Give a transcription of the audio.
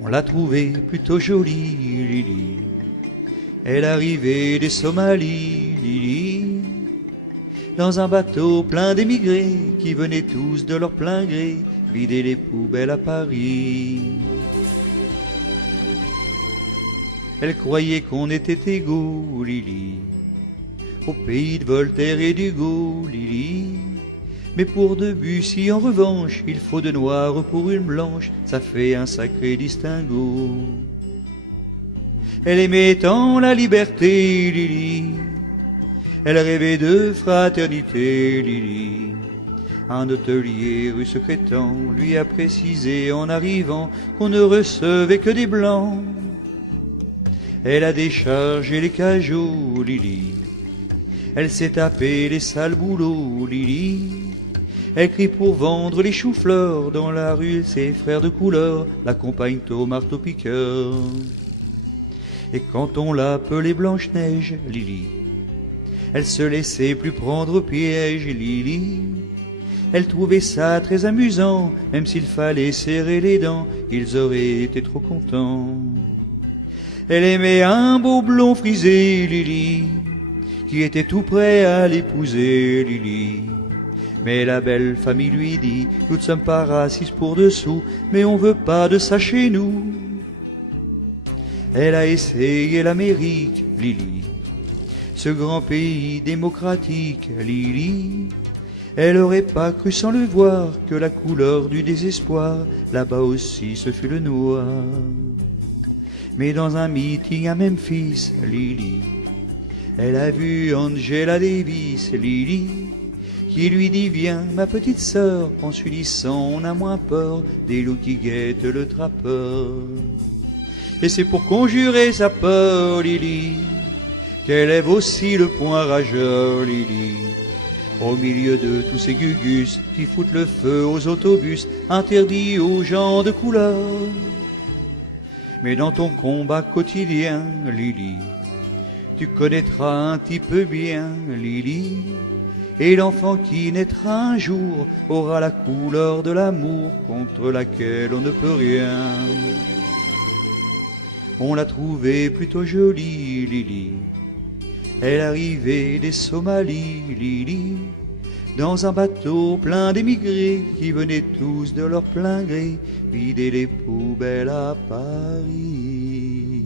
On l'a trouvée plutôt jolie, Lily. Elle arrivait des Somalies, Lily, dans un bateau plein d'émigrés qui venaient tous de leur plein gré vider les poubelles à Paris. Elle croyait qu'on était égaux, Lily, au pays de Voltaire et d'Hugo, Lily. Mais pour Debussy, en revanche, il faut de noir pour une blanche, ça fait un sacré distinguo. Elle aimait tant la liberté, Lily, elle rêvait de fraternité, Lily. Un hôtelier rue Secrétan lui a précisé en arrivant qu'on ne recevait que des blancs. Elle a déchargé les cajots, Lily, elle s'est tapé les sales boulots, Lily. Elle crie pour vendre les choux-fleurs dans la rue, ses frères de couleur l'accompagnent au marteau-piqueur. Et quand on l'appelait Blanche-Neige, Lily, elle se laissait plus prendre au piège, Lily. Elle trouvait ça très amusant, même s'il fallait serrer les dents, ils auraient été trop contents. Elle aimait un beau blond frisé, Lily, qui était tout prêt à l'épouser, Lily. Mais la belle famille lui dit, nous ne sommes pas racistes pour dessous, mais on veut pas de ça chez nous. Elle a essayé l'Amérique, Lily, ce grand pays démocratique, Lily. Elle aurait pas cru sans le voir que la couleur du désespoir, là-bas aussi ce fut le noir. Mais dans un meeting à Memphis, Lily, elle a vu Angela Davis, Lily, qui lui dit viens ma petite sœur, en s'unissant on a moins peur des loups qui guettent le trappeur. Et c'est pour conjurer sa peur, Lily, qu'elle lève aussi le poing rageur, Lily, au milieu de tous ces gugus qui foutent le feu aux autobus interdits aux gens de couleur. Mais dans ton combat quotidien, Lily, tu connaîtras un petit peu bien, Lily, et l'enfant qui naîtra un jour aura la couleur de l'amour contre laquelle on ne peut rien. On l'a trouvée plutôt jolie, Lily, elle arrivait des Somalies, Lily, dans un bateau plein d'émigrés qui venaient tous de leur plein gré vider les poubelles à Paris.